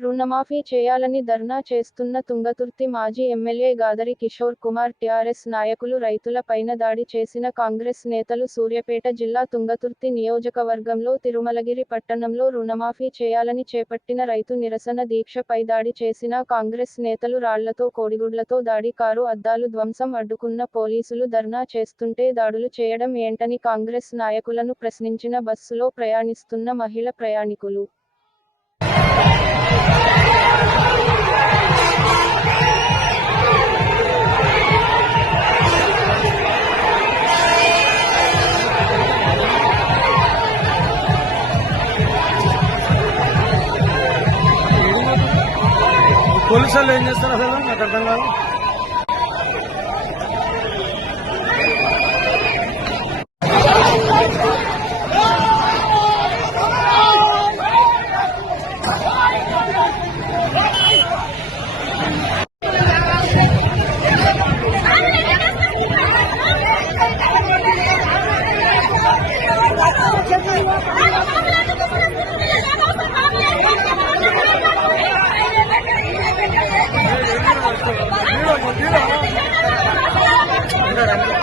రుణమాఫీ చేయాలని ధర్నా చేస్తున్న తుంగతుర్తి మాజీ ఎమ్మెల్యే గాదరి కిషోర్ కుమార్ టీఆర్ఎస్ నాయకులు రైతుల పైన దాడి చేసిన కాంగ్రెస్ నేతలు సూర్యాపేట జిల్లా తుంగతుర్తి నియోజకవర్గంలో తిరుమలగిరి పట్టణంలో రుణమాఫీ చేయాలని చేపట్టిన రైతు నిరసన దీక్షపై దాడి చేసిన కాంగ్రెస్ నేతలు రాళ్ళతో కోడిగుడ్లతో దాడి కారు అద్దాలు ధ్వంసం అడ్డుకున్న పోలీసులు ధర్నా చేస్తుంటే దాడులు చేయడం ఏంటని కాంగ్రెస్ నాయకులను ప్రశ్నించిన బస్సులో ప్రయాణిస్తున్న మహిళ ప్రయాణికులు. పోలీసు వాళ్ళు ఏం చేస్తారు అసలు నాకు అర్థం కాదు Thank you. 别了，别了啊！